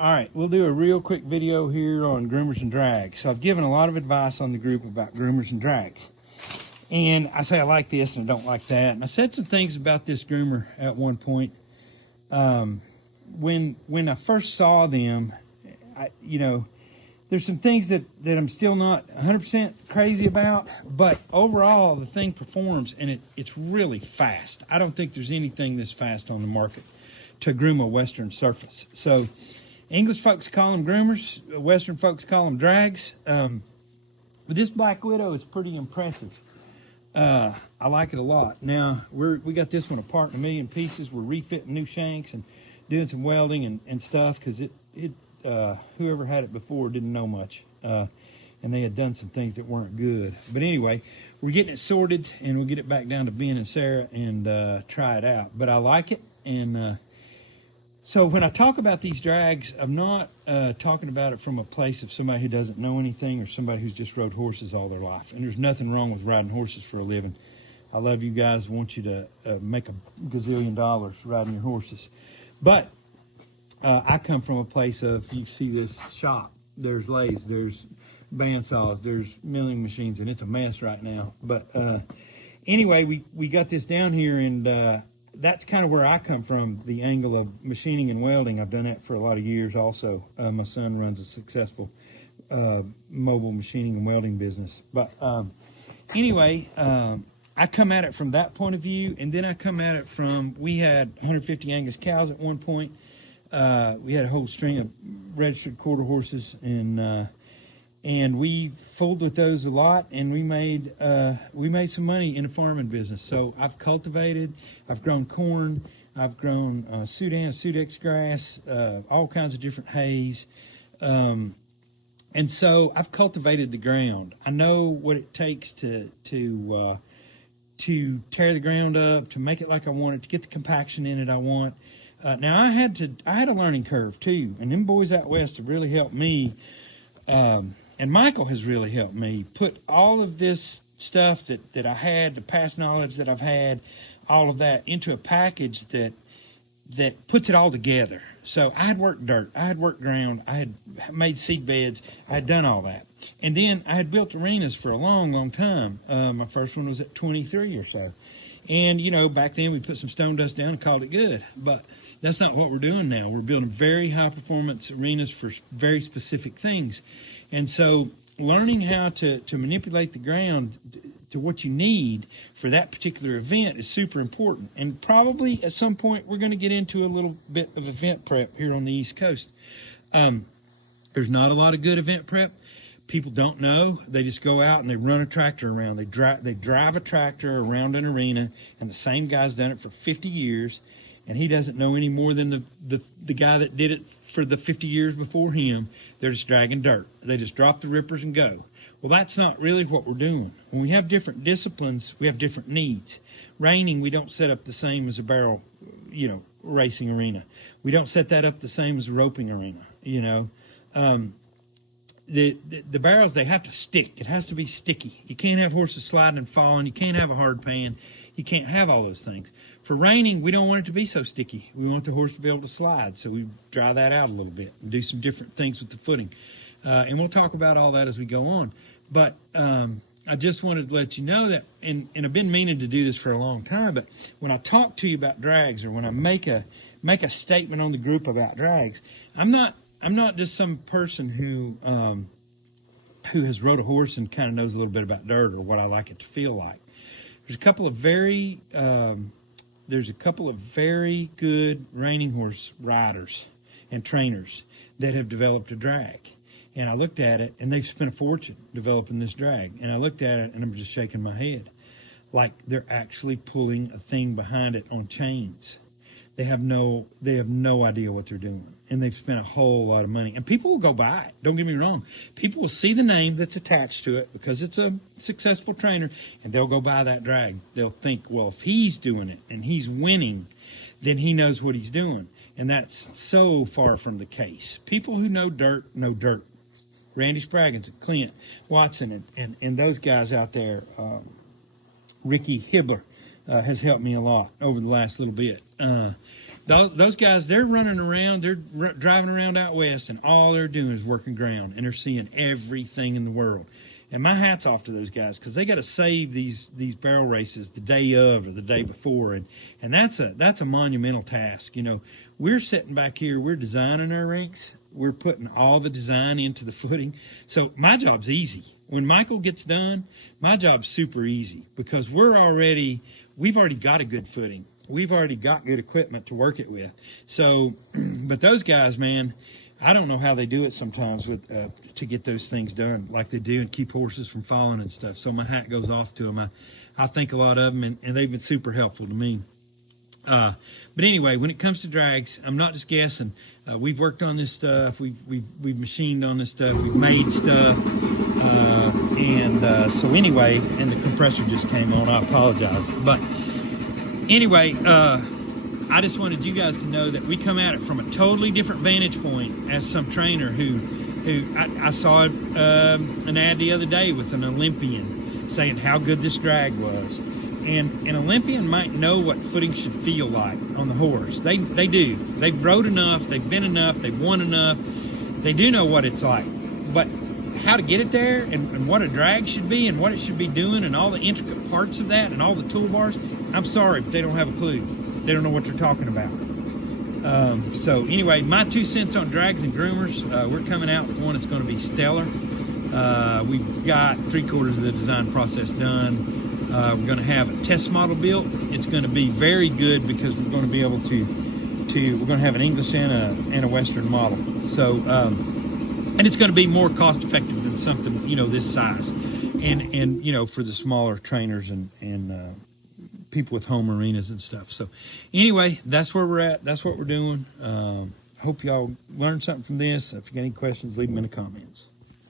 All right, we'll do a real quick video here on groomers and drags. So I've given a lot of advice on the group about groomers and drags. And I say I like this and I don't like that. And I said some things about this groomer at one point. When I first saw them, there's some things that I'm still not 100% crazy about, but overall the thing performs and it's really fast. I don't think there's anything this fast on the market to groom a Western surface. So English folks call them groomers, Western folks call them drags. But this Black Widow is pretty impressive. I like it a lot. Now, we got this one apart in a million pieces. We're refitting new shanks and doing some welding and stuff because whoever had it before didn't know much. And they had done some things that weren't good. But anyway, we're getting it sorted and we'll get it back down to Ben and Sarah and try it out. But I like it. And so when I talk about these drags, I'm not talking about it from a place of somebody who doesn't know anything or somebody who's just rode horses all their life. And there's nothing wrong with riding horses for a living. I love you guys. Want you to make a gazillion dollars riding your horses. But I come from a place of, you see this shop, there's lathes, there's bandsaws, there's milling machines, and it's a mess right now. But anyway, we got this down here, and that's kind of where I come from, the angle of machining and welding. I've done that for a lot of years also. My son runs a successful mobile machining and welding business. But anyway, I come at it from that point of view, and then I come at it from, we had 150 Angus cows at one point. We had a whole string of registered quarter horses, and we fooled with those a lot, and we made some money in the farming business. So I've cultivated, I've grown corn, I've grown Sudan, Sudex grass, all kinds of different hays, and so I've cultivated the ground. I know what it takes to tear the ground up, to make it like I want it, to get the compaction in it I want. Now I had a learning curve too, and them boys out west have really helped me, and Michael has really helped me put all of this stuff that I had, the past knowledge that I've had, all of that into a package that puts it all together. So I had worked dirt, I had worked ground, I had made seed beds, I had done all that. And then I had built arenas for a long, long time. My first one was at 23 or so. And, back then we put some stone dust down and called it good. But that's not what we're doing now. We're building very high-performance arenas for very specific things. And so learning how to manipulate the ground to what you need for that particular event is super important. And probably at some point we're going to get into a little bit of event prep here on the East Coast. There's not a lot of good event prep. People don't know. They just go out and they run a tractor around. They drive a tractor around an arena, and the same guy's done it for 50 years, and he doesn't know any more than the guy that did it for the 50 years before him. They're just dragging dirt. They just drop the rippers and go. Well, that's not really what we're doing. When we have different disciplines, we have different needs. Reining, we don't set up the same as a barrel, racing arena. We don't set that up the same as a roping arena, The barrels, they have to stick. It has to be sticky. You can't have horses sliding and falling. You can't have a hard pan. You can't have all those things. For reining, we don't want it to be so sticky. We want the horse to be able to slide, so we dry that out a little bit and do some different things with the footing. And we'll talk about all that as we go on. But I just wanted to let you know that, and I've been meaning to do this for a long time, but when I talk to you about drags, or when I make a statement on the group about drags, I'm not just some person who has rode a horse and kind of knows a little bit about dirt or what I like it to feel like. There's a couple of very good reining horse riders and trainers that have developed a drag. And I looked at it, and they've spent a fortune developing this drag. And I looked at it, and I'm just shaking my head. Like they're actually pulling a thing behind it on chains. They have no idea what they're doing, and they've spent a whole lot of money. And people will go buy it. Don't get me wrong. People will see the name that's attached to it because it's a successful trainer, and they'll go buy that drag. They'll think, well, if he's doing it and he's winning, then he knows what he's doing. And that's so far from the case. People who know dirt know dirt. Randy Spraggins and Clint Watson and those guys out there, Ricky Hibbler has helped me a lot over the last little bit. those guys, they're running around, they're driving around out west, and all they're doing is working ground, and they're seeing everything in the world. And my hat's off to those guys, because they got to save these barrel races the day of or the day before, and that's a monumental task. You know, we're sitting back here, we're designing our rinks, we're putting all the design into the footing. So my job's easy. When Michael gets done, my job's super easy, because we've already got a good footing. We've already got good equipment to work it with. So, but those guys, man, I don't know how they do it sometimes with to get those things done like they do and keep horses from falling and stuff. So my hat goes off to them. I think a lot of them, and they've been super helpful to me. But anyway, when it comes to drags, I'm not just guessing. We've worked on this stuff. We've machined on this stuff. We've made stuff. So anyway, and the compressor just came on. I apologize. But anyway, I just wanted you guys to know that we come at it from a totally different vantage point as some trainer who I saw an ad the other day with an Olympian saying how good this drag was. And an Olympian might know what footing should feel like on the horse. They do. They've rode enough, they've been enough, they've won enough. They do know what it's like. But how to get it there and what a drag should be and what it should be doing and all the intricate parts of that and all the toolbars, I'm sorry, but they don't have a clue. They don't know what they're talking about. So anyway, my 2 cents on drags and groomers. We're coming out with one that's going to be stellar. We've got 3/4 of the design process done. We're going to have a test model built. It's going to be very good because we're going to be able to we're going to have an English and a Western model. So and it's going to be more cost effective than something, you know, this size, and you know, for the smaller trainers and people with home arenas and stuff. So anyway, that's where we're at. That's what we're doing. Hope y'all learned something from this. If you got any questions, leave them in the comments.